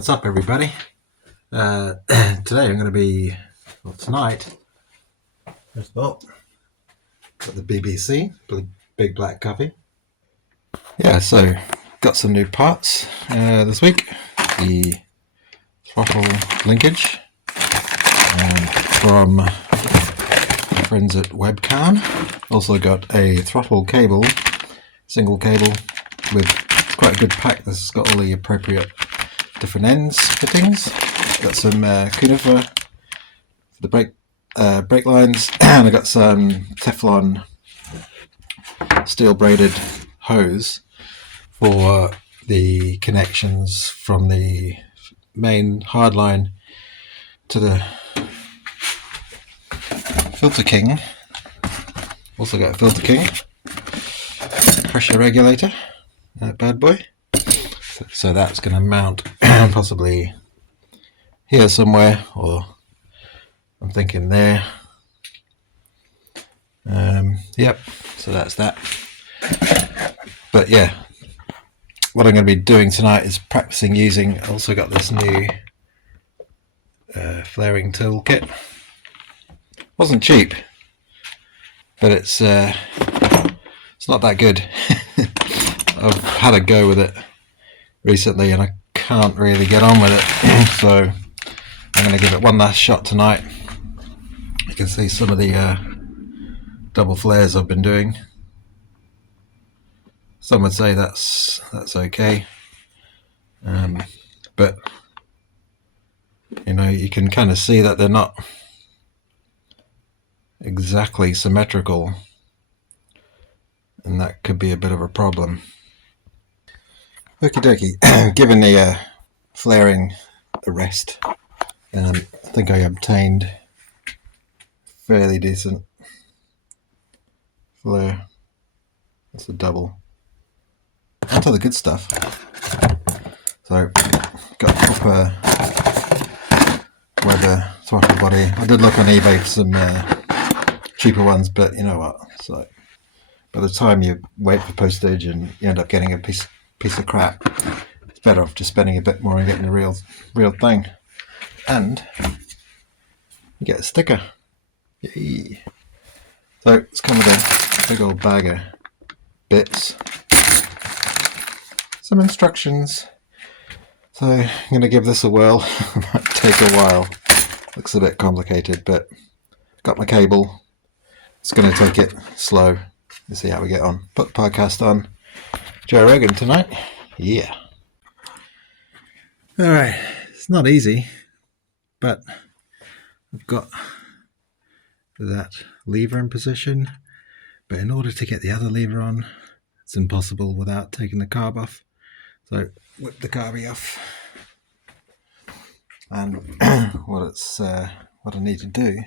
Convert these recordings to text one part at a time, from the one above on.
What's up, everybody? Today I'm going to be, tonight, got the BBC, Big Black Coffee. Yeah, so got some new parts this week. The throttle linkage from my friends at Webcan. Also got a throttle cable, single cable with quite a good pack. This has got all the appropriate different ends fittings. Got some conifer for the brake lines, and I got some Teflon steel braided hose for the connections from the main hard line to the Filter King. Also got a Filter King pressure regulator, that bad boy. So that's going to mount possibly here somewhere, or I'm thinking there. Yep, so that's that. But yeah, what I'm going to be doing tonight is practicing using. Also got this new flaring toolkit. Wasn't cheap, but it's not that good. I've had a go with it recently and I can't really get on with it, so I'm going to give it one last shot tonight. You can see some of the double flares I've been doing. Some would say that's okay, but you know, you can kind of see that they're not exactly symmetrical, and that could be a bit of a problem. Okie dokie. Given the flaring a rest, I think I obtained fairly decent flare. That's a double. Onto the good stuff. So, got proper Weber throttle body. I did look on eBay for some cheaper ones, but you know what? It's like, by the time you wait for postage and you end up getting a piece of crap, it's better off just spending a bit more and getting the real thing. And you get a sticker. Yay. So it's come with a big old bag of bits, some instructions. So I'm going to give this a whirl. It might take a while. Looks a bit complicated, but got my cable. It's going to take it slow. Let's see how we get on. Put the podcast on. Joe Rogan tonight. Yeah. Alright. It's not easy, but I've got that lever in position. But in order to get the other lever on, it's impossible without taking the carb off. So whip the carby off. And what I need to do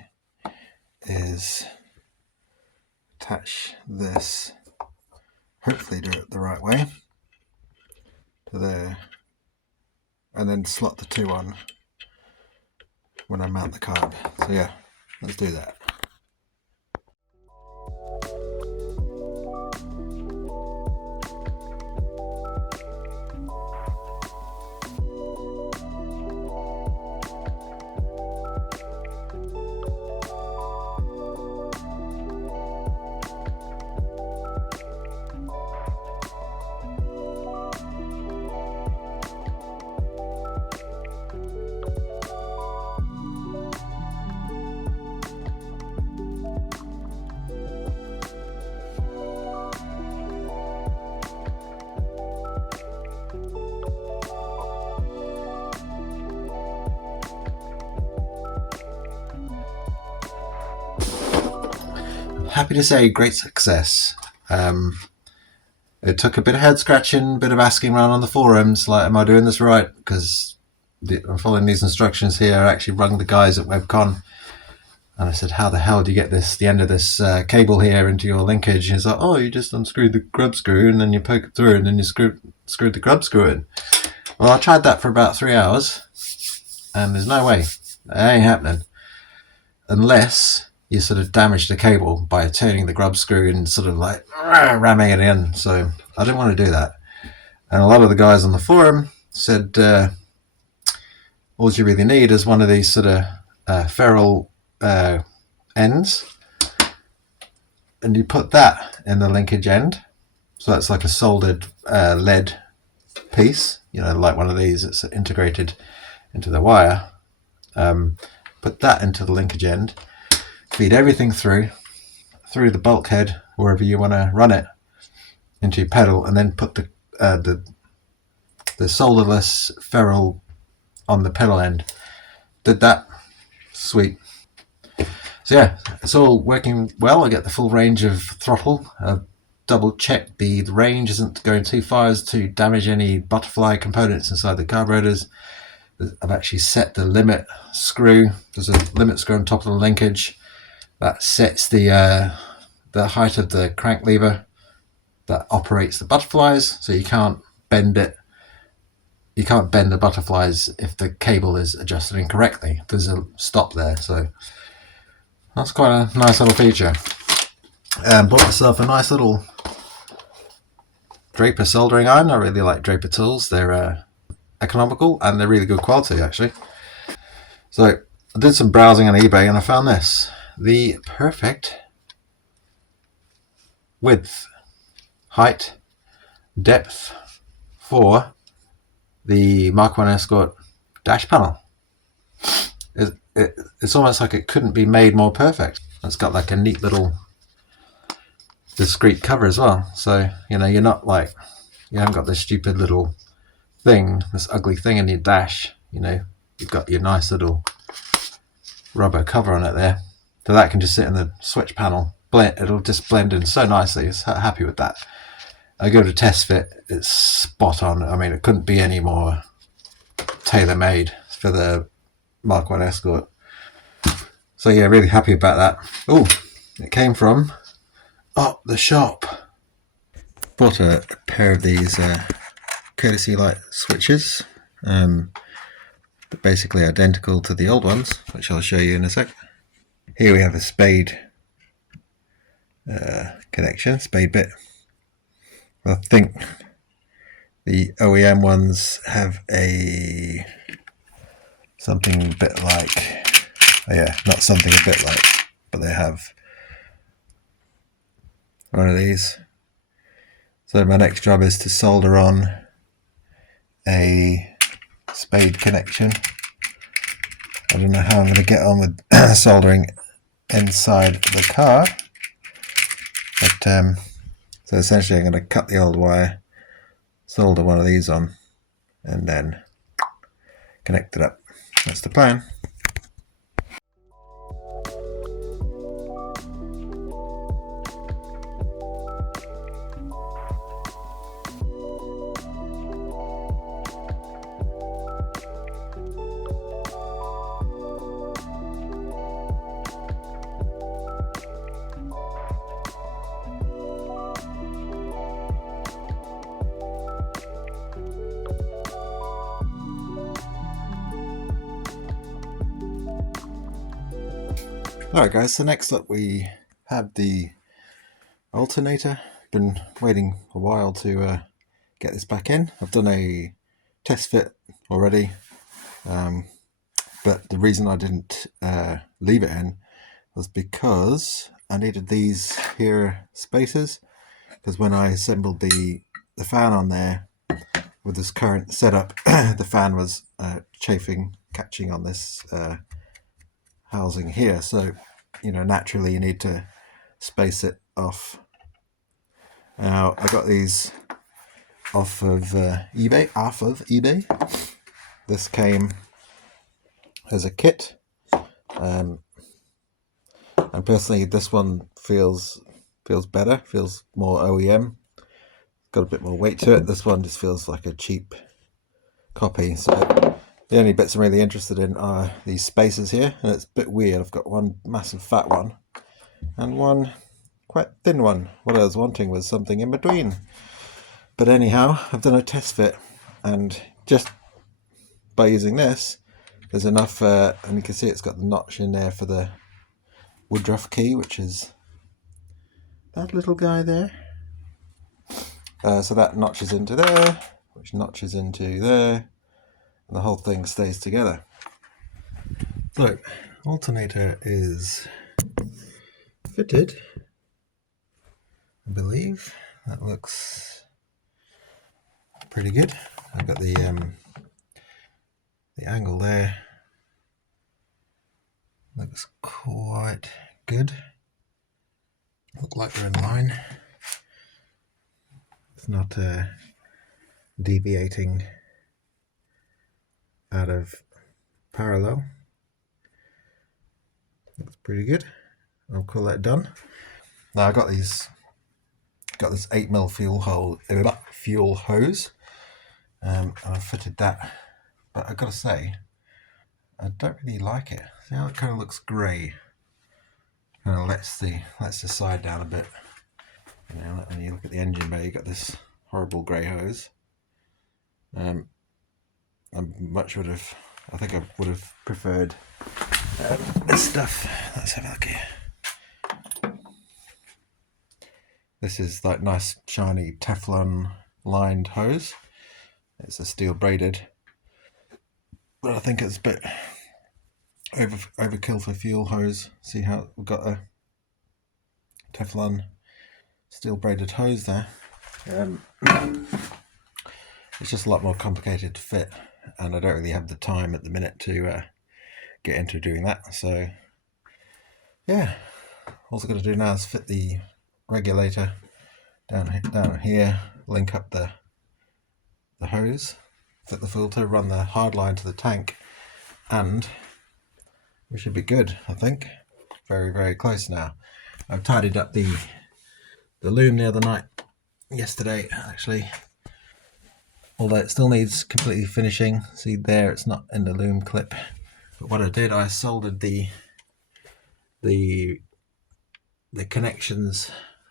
is attach this, hopefully do it the right way, to there, and then slot the two on when I mount the carb. So yeah, let's do that. Happy to say great success. It took a bit of head scratching, a bit of asking around on the forums, like, am I doing this right? Because I'm following these instructions here. I actually rung the guys at Webcon and I said, how the hell do you get the end of this cable here into your linkage? And he's like, oh, you just unscrewed the grub screw and then you poke it through and then you screwed the grub screw in. Well, I tried that for about 3 hours and there's no way. It ain't happening. Unless you sort of damage the cable by turning the grub screw and sort of like ramming it in. So I didn't want to do that. And a lot of the guys on the forum said, all you really need is one of these sort of ferrule ends, and you put that in the linkage end. So that's like a soldered lead piece, like one of these that's integrated into the wire. Put that into the linkage end, feed everything through the bulkhead, wherever you want to run it, into your pedal, and then put the solderless ferrule on the pedal end. Did that. Sweet. So yeah, it's all working well. I get the full range of throttle. I've double checked the range isn't going too far as to damage any butterfly components inside the carburetors. I've actually set the limit screw. There's a limit screw on top of the linkage that sets the height of the crank lever that operates the butterflies, so you can't bend it. You can't bend the butterflies if the cable is adjusted incorrectly. There's a stop there, so that's quite a nice little feature. Bought myself a nice little Draper soldering iron. I really like Draper tools. They're economical and they're really good quality, actually. So I did some browsing on eBay and I found this. The perfect width, height, depth for the MK1 Escort dash panel. It's almost like it couldn't be made more perfect. It's got like a neat little discreet cover as well. So, you're not like, you haven't got this stupid little thing, this ugly thing in your dash. You've got your nice little rubber cover on it there. So that can just sit in the switch panel. It'll just blend in so nicely. I'm happy with that. I go to test fit, it's spot on. I mean, it couldn't be any more tailor-made for the MK1 Escort. So yeah, really happy about that. Oh, it came from up the shop. Bought a pair of these courtesy light switches. They're basically identical to the old ones, which I'll show you in a sec. Here we have a spade connection, spade bit. I think the OEM ones have something a bit like, not something a bit like, but they have one of these. So my next job is to solder on a spade connection. I don't know how I'm going to get on with soldering inside the car, but so essentially I'm going to cut the old wire, solder one of these on, and then connect it up. That's the plan. Alright guys, so next up we have the alternator. Been waiting a while to get this back in. I've done a test fit already, but the reason I didn't leave it in was because I needed these here spacers, because when I assembled the fan on there with this current setup, the fan was catching on this housing here, so naturally you need to space it off. Now I got these off of eBay. This came as a kit, and personally this one feels better, feels more OEM, got a bit more weight to it. This one just feels like a cheap copy. So the only bits I'm really interested in are these spacers here, and it's a bit weird. I've got one massive fat one and one quite thin one. What I was wanting was something in between. But anyhow, I've done a test fit, and just by using this, there's enough, and you can see it's got the notch in there for the Woodruff key, which is that little guy there. So that notches into there, which notches into there, and the whole thing stays together. So, alternator is fitted, I believe. That looks pretty good. I've got the angle there. Looks quite good. Look like we're in line. It's not deviating out of parallel. Looks pretty good. I'll call that done. Now I got this 8mm fuel hose, and I've fitted that. But I've got to say, I don't really like it. See how it kind of looks grey? Kind of lets the side down a bit. You know, and you look at the engine bay, you got this horrible grey hose. I think I would have preferred this stuff. Let's have a look here. This is like nice shiny Teflon lined hose. It's a steel braided, but I think it's a bit overkill for fuel hose. See how we've got a Teflon steel braided hose there. It's just a lot more complicated to fit, and I don't really have the time at the minute to get into doing that. So yeah, all I've got to do now is fit the regulator down here, link up the hose, fit the filter, run the hard line to the tank, and we should be good, I think. Very, very close now. I've tidied up the loom the other night, yesterday actually, although it still needs completely finishing. See there, it's not in the loom clip, but what I did, I soldered the connections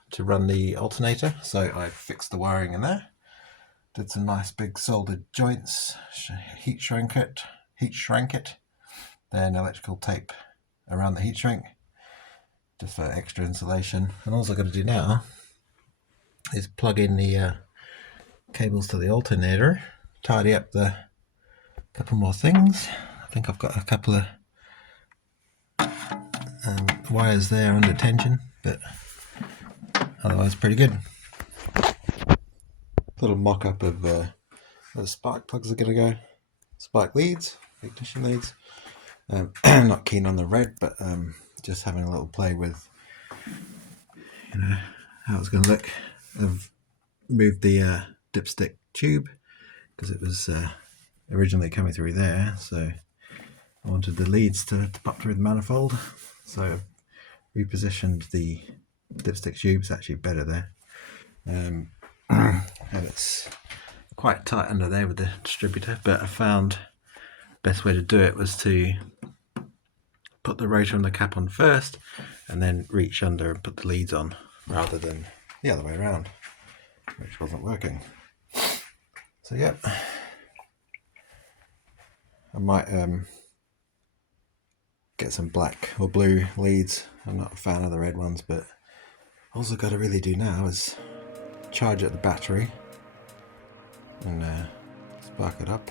to run the alternator. So I fixed the wiring in there, did some nice big soldered joints, heat shrank it, then electrical tape around the heat shrink just for extra insulation. And all I've got to do now is plug in the cables to the alternator, tidy up the couple more things. I think I've got a couple of wires there under tension, but otherwise pretty good. Little mock-up of where the spark plugs are going to go. Spark leads, ignition leads. Not keen on the red, but just having a little play with, you know, how it's going to look. I've moved the dipstick tube because it was originally coming through there, so I wanted the leads to pop through the manifold. So I've repositioned the dipstick tube. It's actually better there, and it's quite tight under there with the distributor, but I found the best way to do it was to put the rotor and the cap on first and then reach under and put the leads on, rather than the other way around, which wasn't working. So yeah, I might get some black or blue leads. I'm not a fan of the red ones, but all I've got to really do now is charge up the battery and spark it up.